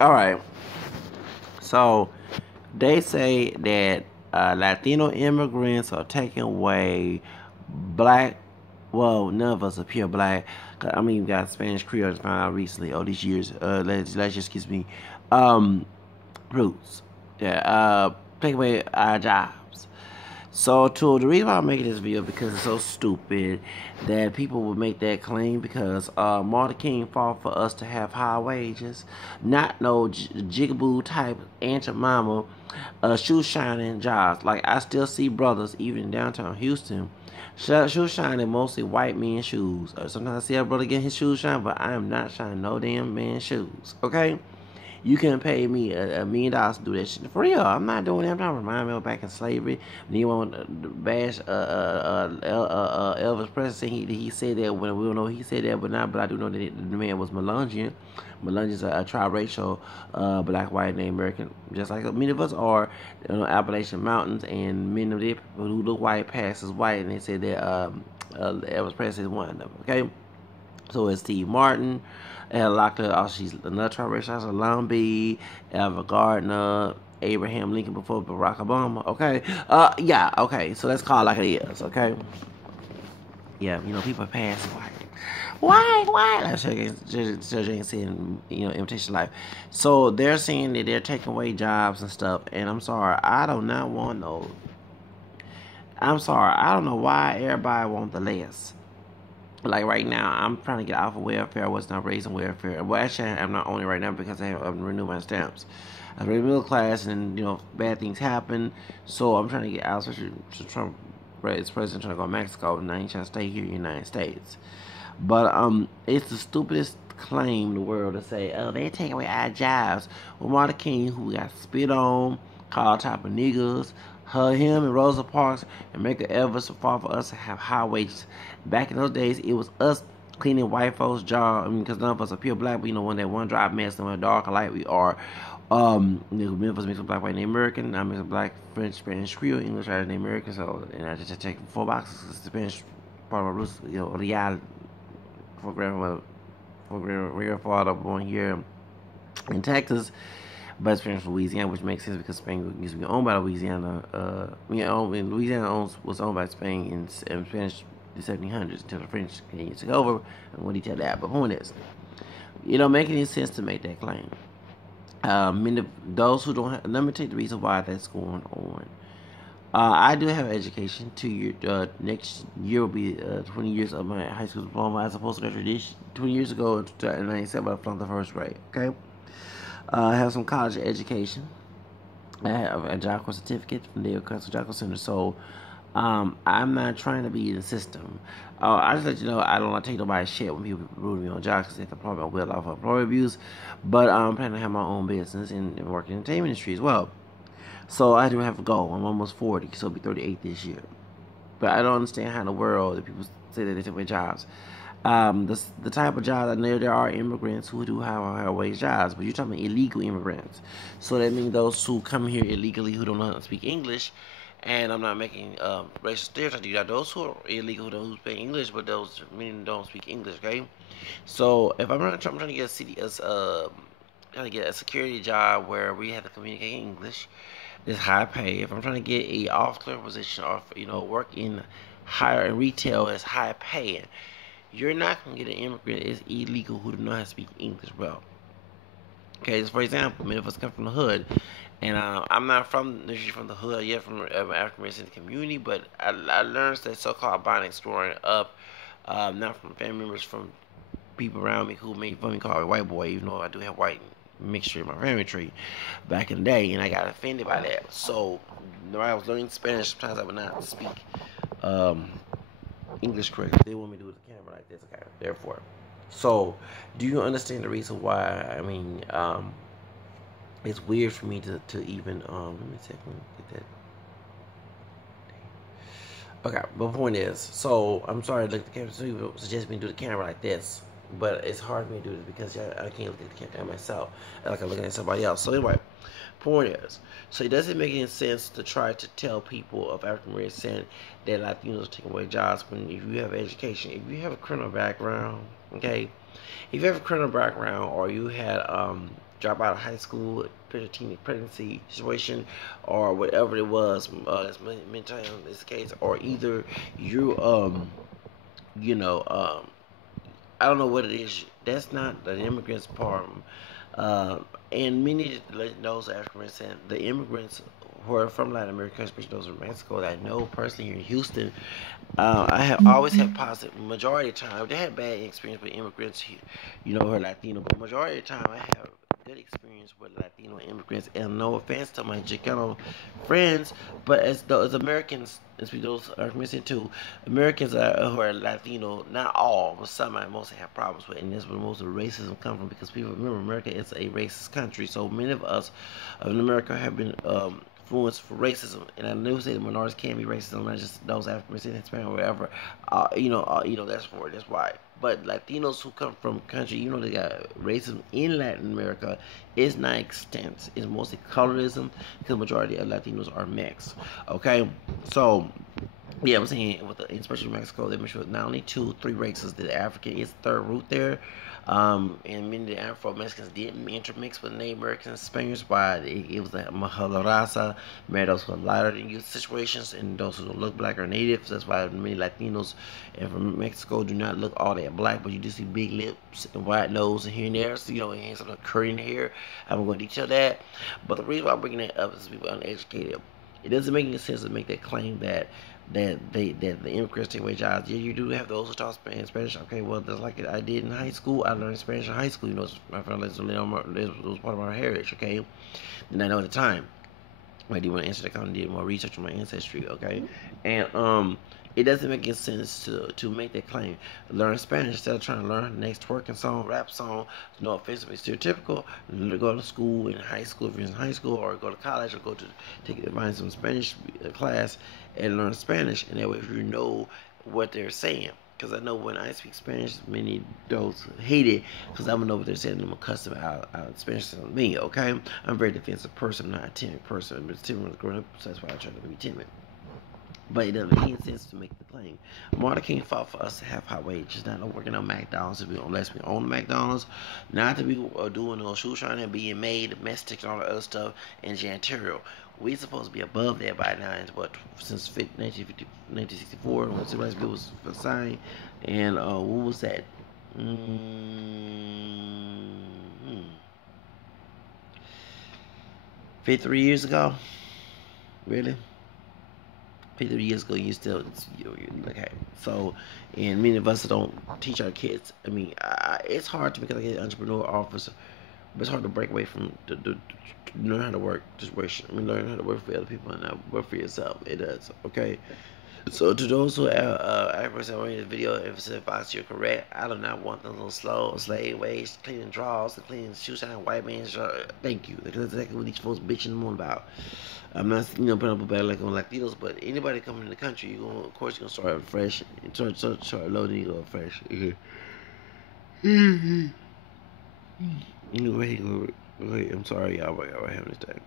All right. So they say that Latino immigrants are taking away black. Well, none of us are pure black. I mean, you got Spanish Creole found out recently. Oh, these years. Let's just excuse me. Um, roots. Yeah. Take away our jobs. So, the reason why I'm making this video because it's so stupid that people would make that claim because Martin King fought for us to have high wages, not no jigaboo type Aunt Mama shoe shining jobs. Like I still see brothers even in downtown Houston, shoe shining mostly white men shoes. Sometimes I see a brother getting his shoes shined, but I am not shining no damn man's shoes. Okay. You can pay me $1 million to do that shit. For real, I'm not doing that. I'm trying to remind me of back in slavery. And you want to bash Elvis Presley. He said that when we don't know he said that, but not. But I do know that the man was Melungeon. Melungeon's a triracial black, white, and American, just like many of us are in the Appalachian Mountains. And many of the people who look white pass as white, and they said that Elvis Presley is one of them. Okay. So it's Steve Martin, and Locklear, oh, she's another triracial, Lumby, Eva Gardner, Abraham Lincoln before Barack Obama. Okay, yeah, okay. So let's call it like it is. Okay, yeah, people pass white. Why? Like Sergey said, imitation life. So they're saying that they're taking away jobs and stuff, and I'm sorry, I do not want no. I'm sorry, I don't know why everybody want the less. Like right now, I'm trying to get off of welfare. I was not raised on welfare. Well, actually, I'm not only right now because I have renewed my stamps. I was raised middle class, and bad things happen. So I'm trying to get out. Especially Trump, is president, trying to go to Mexico, and I ain't trying to stay here in the United States. But it's the stupidest claim in the world to say, oh, they take away our jobs. Well, Martin King, who got spit on, called top of niggas, him and Rosa Parks and Medgar Evers fought for us to have high wages. Back in those days, it was us cleaning white folks' job. I mean, because none of us are pure black, but when that one drive mess, no matter dark or light we are. Many of us mix with black, white, and American. I mix with black, French, Spanish, Creole, English, right, and American. So, and I just take 4 boxes. The Spanish part of my roots, real for grandmother, for grandfather born here in Texas. But Spain from Louisiana, which makes sense because Spain used to be owned by Louisiana. Louisiana was owned by Spain in Spanish the 1700s until the French took over. And what detail that? But point is, it don't make any sense to make that claim. Those who don't have, let me tell you the reason why that's going on. I do have education. Next year will be 20 years of my high school diploma. I was supposed to graduate this 20 years ago in 1997, but I flunked the first grade. Okay. I have some college education. I have a job corps certificate from the Council Job Corps Center. So I'm not trying to be in the system. I just let you know I don't like to take nobody's shit when people rude me on jobs because they have probably well off of employer abuse. But I'm planning to have my own business and work in the entertainment industry as well. So I do have a goal. I'm almost 40, so I'll be 38 this year. But I don't understand how in the world that people say that they take away jobs. The type of jobs, I know there are immigrants who do have higher wage jobs, but you're talking about illegal immigrants. So that means those who come here illegally who don't know how to speak English. And I'm not making racial stereotypes. You got those who are illegal who don't speak English, but those meaning don't speak English. Okay. So if I'm trying to get trying to get a security job where we have to communicate in English, it's high pay. If I'm trying to get a off clerk position or work in higher in retail, it's high paying. You're not gonna get an immigrant that's illegal who do not know how to speak English well. Okay, just for example, many of us come from the hood, and I'm not usually from the hood yet, from African American community, but I learned that so-called bonics growing up, not from family members, from people around me who made fun of me called a white boy, even though I do have white mixture in my family tree back in the day, and I got offended by that. So when I was learning Spanish, sometimes I would not speak um, English correctly. They want me to do the camera like this, okay? Therefore, so do you understand the reason why? I mean, it's weird for me to even let me see if I can get that. Okay, but the point is, so I'm sorry, look, the camera suggest me to do the camera like this, but it's hard for me to do this because I can't look at the camera myself, like I'm looking at somebody else. So anyway, point is, so it doesn't make any sense to try to tell people of African American descent that Latinos take away jobs when if you have education, if you have a criminal background, okay, if you have a criminal background or you had drop out of high school, pregnancy situation, or whatever it was. As many times in this case, or either you you know I don't know what it is. That's not the immigrants' problem. And many of those African descent, the immigrants who are from Latin America, especially those from Mexico, that I know personally here in Houston, I have always had positive. Majority of the time, they had bad experience with immigrants, who are Latino, but majority of the time, I have good experience with Latino immigrants. And no offense to my Chicano friends, but as Americans, as we those are missing too, Americans who are Latino, not all, but some I mostly have problems with, and that's where most of the racism comes from. Because people remember America is a racist country, so many of us in America have been influenced for racism. And I never say the minorities can be racist, not just those African Americans, Hispanic, or whatever. That's why. But Latinos who come from country, they got racism in Latin America is not extent. It's mostly colorism because majority of Latinos are mixed. Okay, so yeah, I'm saying especially Mexico, they mix with not only two, three races. The African is third root there, and many of the Afro Mexicans didn't intermix with Native Americans, Spaniards. Why it was a Mahalo raza, married those who are lighter than you situations, and those who don't look black are natives. That's why many Latinos and from Mexico do not look all that black, but you do see big lips and white nose and here and there. So and some curry in the hair. I'm going to detail that, but the reason why I'm bringing that up is people are uneducated. It doesn't make any sense to make that claim that the immigrants take away jobs. Yeah, you do have those who talk Spanish. Okay, well, that's like I did in high school. I learned Spanish in high school. My friend, it was part of our heritage. Okay, and I know at the time. I did want to answer that kind of did more research on my ancestry. Okay, and it doesn't make any sense to make that claim. Learn Spanish instead of trying to learn the next twerking song, rap song. No offense, but stereotypical. Go to school in high school if you're in high school, or go to college, or go to find some Spanish class and learn Spanish. And that way, if you know what they're saying. Because I know when I speak Spanish, many adults hate it because I don't know what they're saying. I'm accustomed out Spanish to me, okay? I'm a very defensive person, I'm not a timid person. I'm just timid when I was growing up, so that's why I try to be timid. But it doesn't make any sense to make the claim. Martin King fought for us to have high wages, not working on McDonald's unless we own McDonald's, not to be doing no shoe shining and being made, domestic and all the other stuff in janitorial. We supposed to be above that by now, since 1964 when the civil rights bill was signed, and what was that? Mm-hmm. 53 years ago, really? 50 years ago, you still okay. So, and many of us don't teach our kids. I mean, it's hard to become an entrepreneur officer, but it's hard to break away from to learn how to work. Learn how to work for other people and not work for yourself. It does. Okay. So to those who are watching this video, if advice you're correct, I do not want those little slow slave wage cleaning drawers and cleaning shoes and white man's. Thank you. That's exactly what these folks bitching more about. I'm not, putting up a bad like on Latinos, but anybody coming in the country, of course, you're gonna start fresh, and start loading you up fresh. Anyway, go ahead. I'm sorry, y'all. Y'all having this time.